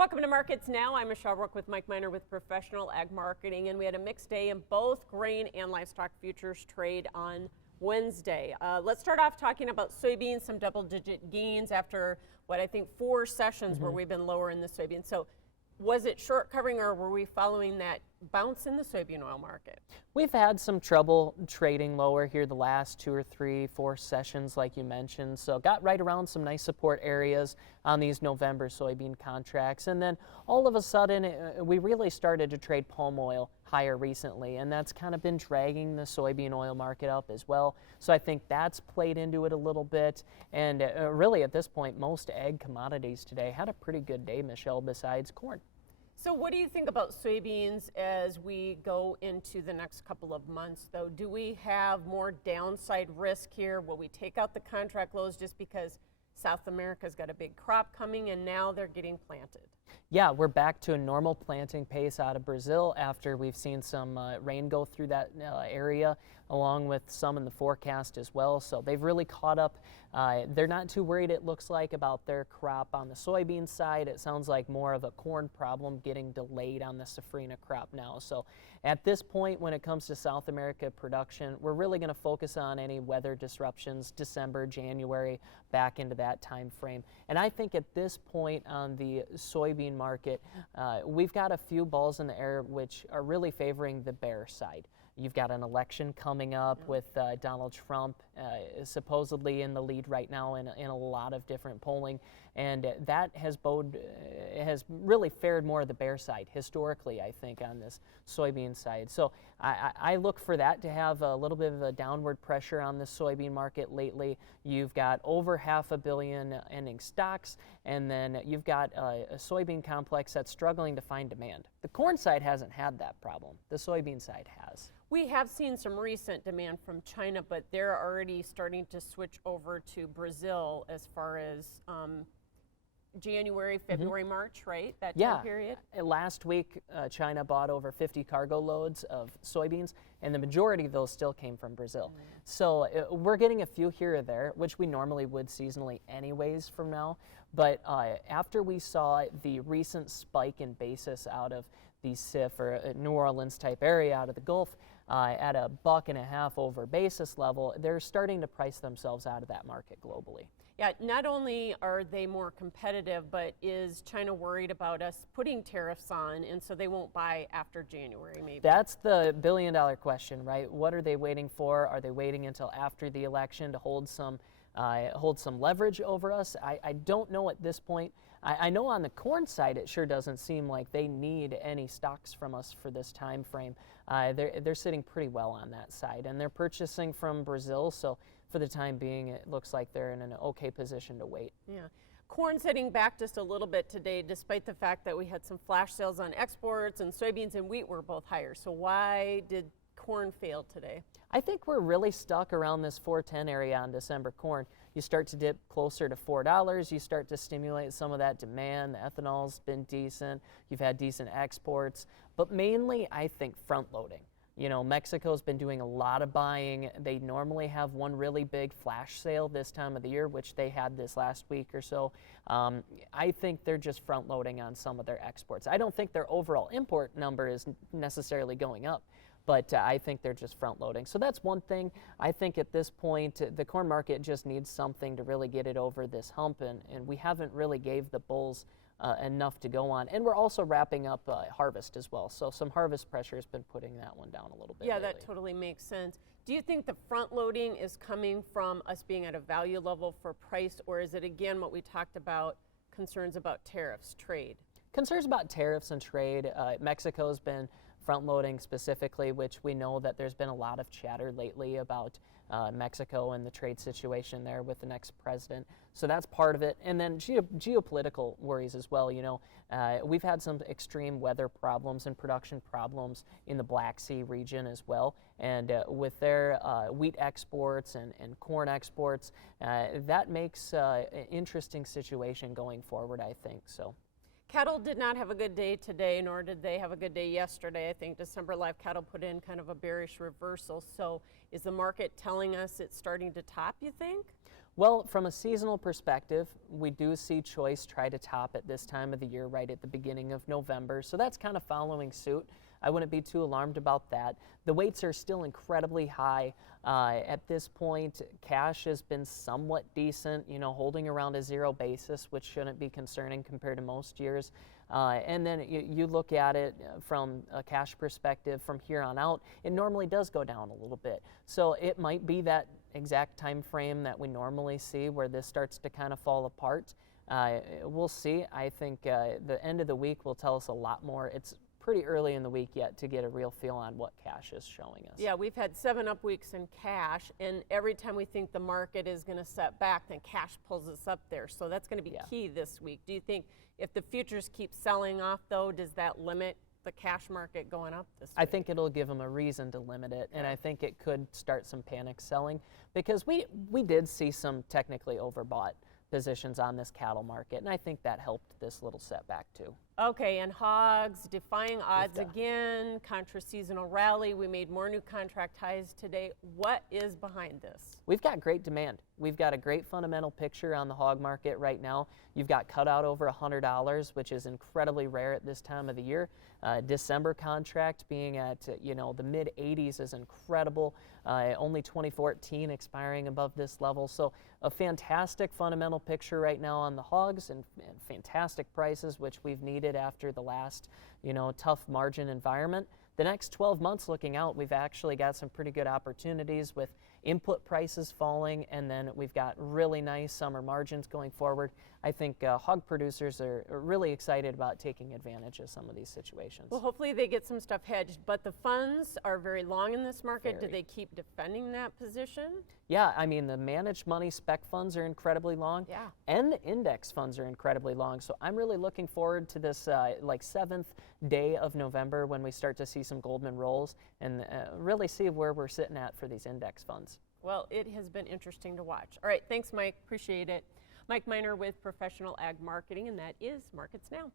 Welcome to Markets Now. I'm Michelle Rook with Mike Miner with Professional Ag Marketing, and we had a mixed day in both grain and livestock futures trade on Wednesday. Let's start off talking about soybeans, some double-digit gains after what I think 4 sessions where we've been lower in the soybean. So was it short covering, or were we following that bounce in the soybean oil market? We've had some trouble trading lower here the last 2 or 3, 4 sessions like you mentioned. So got right around some nice support areas on these November soybean contracts. And then all of a sudden we really started to trade palm oil higher recently, and that's kind of been dragging the soybean oil market up as well. So I think that's played into it a little bit. And really at this point, most ag commodities today had a pretty good day, Michelle, besides corn. So what do you think about soybeans as we go into the next couple of months, though? Do we have more downside risk here? Will we take out the contract lows just because South America's got a big crop coming and now they're getting planted? Yeah, we're back to a normal planting pace out of Brazil after we've seen some rain go through that area, along with some in the forecast as well. So they've really caught up. They're not too worried, it looks like, about their crop on the soybean side. It sounds like more of a corn problem getting delayed on the safrinha crop now. So at this point, when it comes to South America production, we're really going to focus on any weather disruptions, December, January, back into that time frame. And I think at this point on the soybean market, we've got a few balls in the air which are really favoring the bear side. You've got an election coming up with Donald Trump supposedly in the lead right now in a lot of different polling, and that has really fared more the bear side historically, I think, on this soybean side. So I look for that to have a little bit of a downward pressure on the soybean market lately. You've got over 500 million ending stocks, and then you've got a soybean complex that's struggling to find demand. The corn side hasn't had that problem. The soybean side has. We have seen some recent demand from China, but they're already starting to switch over to Brazil as far as January, February, March, right? That time period? Last week, China bought over 50 cargo loads of soybeans, and the majority of those still came from Brazil. So we're getting a few here or there, which we normally would seasonally anyways from now. But after we saw the recent spike in basis out of the CIF or New Orleans type area out of the Gulf, at $1.50 over basis level, they're starting to price themselves out of that market globally. Yeah, not only are they more competitive, but is China worried about us putting tariffs on, and so they won't buy after January maybe? That's the billion-dollar question, right? What are they waiting for? Are they waiting until after the election to hold some leverage over us? I don't know at this point. I know on the corn side it sure doesn't seem like they need any stocks from us for this time frame. They're sitting pretty well on that side, and they're purchasing from Brazil, so for the time being it looks like they're in an okay position to wait. Yeah. Corn's heading back just a little bit today, despite the fact that we had some flash sales on exports, and soybeans and wheat were both higher. So why did corn fail today? I think we're really stuck around this 410 area on December corn. You start to dip closer to $4, you start to stimulate some of that demand. The ethanol's been decent, you've had decent exports, but mainly I think front loading. You know, Mexico's been doing a lot of buying. They normally have one really big flash sale this time of the year, which they had this last week or so. I think they're just front loading on some of their exports. I don't think their overall import number is necessarily going up, but I think they're just front loading. So that's one thing. I think at this point, the corn market just needs something to really get it over this hump, and we haven't really gave the bulls enough to go on. And we're also wrapping up harvest as well. So some harvest pressure has been putting that one down a little bit. Yeah, lately. that totally makes sense. Do you think the front loading is coming from us being at a value level for price, or is it again what we talked about, concerns about tariffs, trade? Concerns about tariffs and trade. Mexico's been front loading specifically, which we know that there's been a lot of chatter lately about Mexico and the trade situation there with the next president. So that's part of it. And then geopolitical worries as well. You know, we've had some extreme weather problems and production problems in the Black Sea region as well. And with their wheat exports and corn exports, that makes an interesting situation going forward, I think. So. Cattle did not have a good day today, nor did they have a good day yesterday. I think December live cattle put in kind of a bearish reversal. So is the market telling us it's starting to top, you think? Well, from a seasonal perspective, we do see choice try to top at this time of the year, right at the beginning of November. So that's kind of following suit. I wouldn't be too alarmed about that. The weights are still incredibly high. At this point, cash has been somewhat decent, you know, holding around a zero basis, which shouldn't be concerning compared to most years. And then you look at it from a cash perspective from here on out, it normally does go down a little bit. So it might be that exact time frame that we normally see where this starts to kind of fall apart. We'll see. I think the end of the week will tell us a lot more. It's pretty early in the week yet to get a real feel on what cash is showing us. Yeah, we've had 7 up weeks in cash, and every time we think the market is going to set back, then cash pulls us up there. So that's going to be key this week. Do you think if the futures keep selling off, though, does that limit the cash market going up this week? I think it'll give them a reason to limit it, and I think it could start some panic selling because we did see some technically overbought positions on this cattle market, and I think that helped this little setback too. Okay, and hogs defying odds again, contra-seasonal rally. We made more new contract highs today. What is behind this? We've got great demand. We've got a great fundamental picture on the hog market right now. You've got cutout over $100, which is incredibly rare at this time of the year. December contract being at the mid 80s is incredible. Only 2014 expiring above this level. So a fantastic fundamental picture right now on the hogs and fantastic prices, which we've needed after the last tough margin environment. The next 12 months looking out, we've actually got some pretty good opportunities with input prices falling, and then we've got really nice summer margins going forward. I think hog producers are really excited about taking advantage of some of these situations. Well, hopefully they get some stuff hedged, but the funds are very long in this market. Do they keep defending that position? Yeah, I mean, the managed money spec funds are incredibly long, and the index funds are incredibly long. So I'm really looking forward to this like 7th day of November when we start to see some Goldman rolls and really see where we're sitting at for these index funds. Well, it has been interesting to watch. All right, thanks, Mike. Appreciate it. Mike Miner with Professional Ag Marketing, and that is Markets Now.